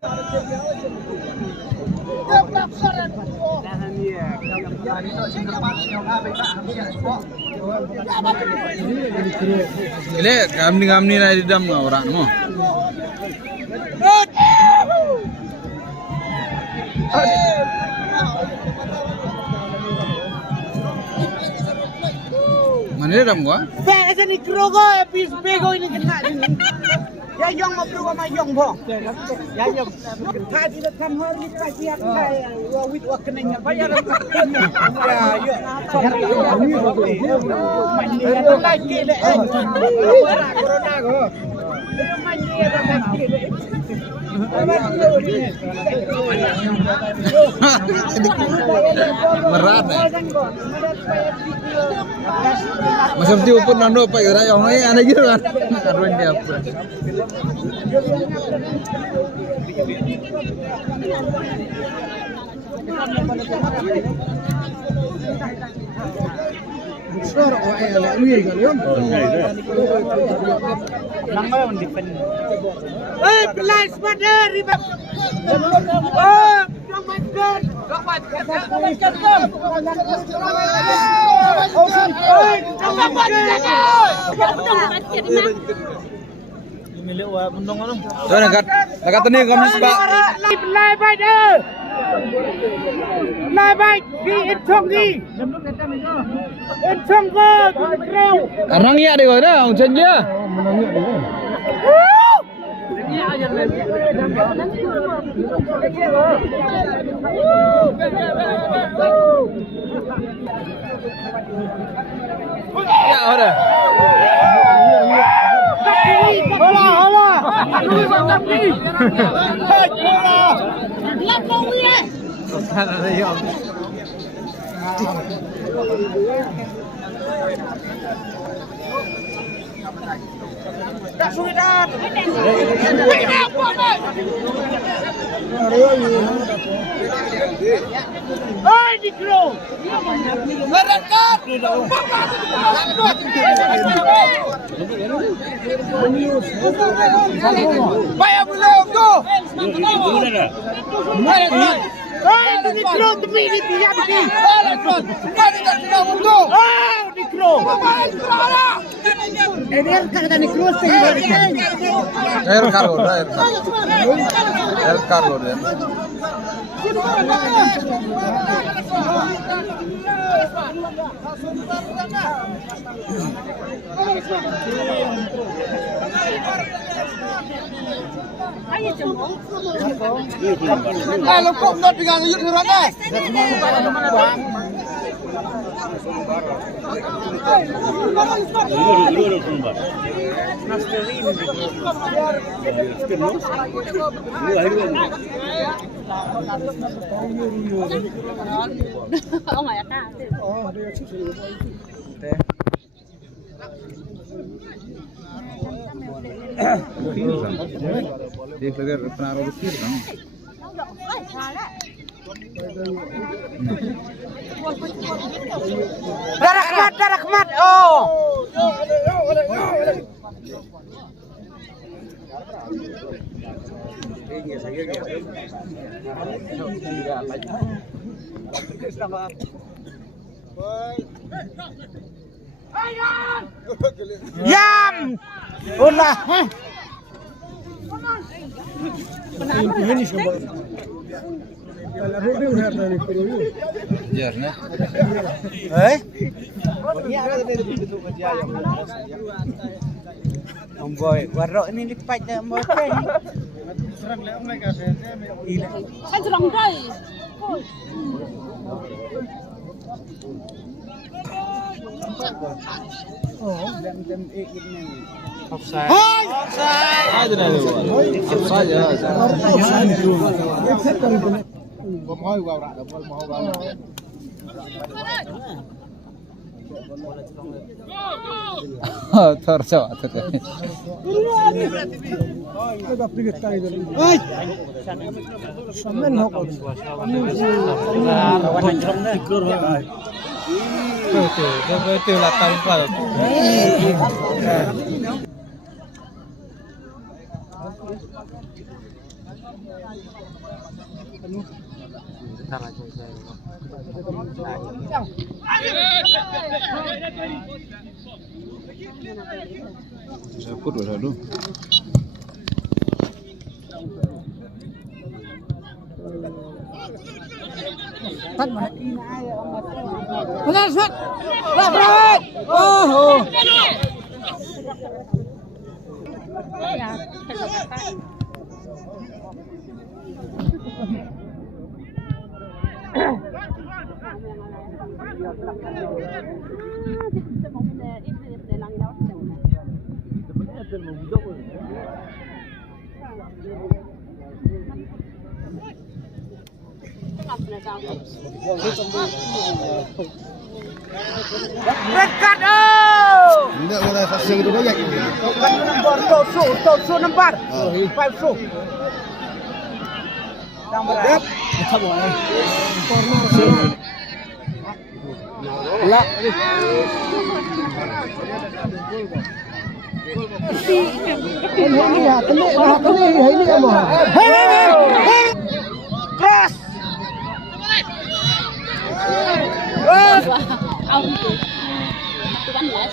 Ile gamni na di dam orang mo. Mana dam gua? Saya ni krogo habis bego ini kena ini. Ya yang mau beli sama yang bong. Ya yang. Tadi datang hari pagi saya wit wakenanya bayar. Ya ya. Mandi ada lagi le. Corona go. Mandi ada lagi le. Merat ya. Macam tu pun nando pak ira yang ni ada gitu kan. Karuan dia apa. Besar orang ini kan ya. Nama yang dipen. Plus pada riba. Oh, yang makan. So nakat ni kami sebab. Lai bai dah. Lai bai di intong ni. Intong ko kau. Orang ya deh kau dah, orang cenja. Ya ada. Hola, hola. Lapang dia. Ada yang. Tak sudah. Oi, Dikro. Berangkat. Bayar belum tu. Oi, Dikro demi ni dia begini. Berangkat. Mari kita mundur. Oh, Dikro. Ini kata Dikro sendiri. Air cargo dia. Kalau kau nak pegang yuk mana? Oh my God. Dia keluar penaruh besar kan. Darakmat. Oh. Yam. Ulah. Jar na. Boy, warok ini lipat dah boy. Kan serang dai. Oh, dan ini. Offside. Ada dah tu. Offside ya. Mau gua rak, mau gua. Terjawab tu. Kita pergi tadi dulu. Oi. Samen hok. Kawan jom dah. Betul lah tanpa. Saya put dulu. Benar, Sud. Berat. Oh. Dekat Tidak boleh saksi gitu banyak. Nombor tosu nombor. 5 so. Nombor. La. Cross. Ông thì. Tôi đánh lại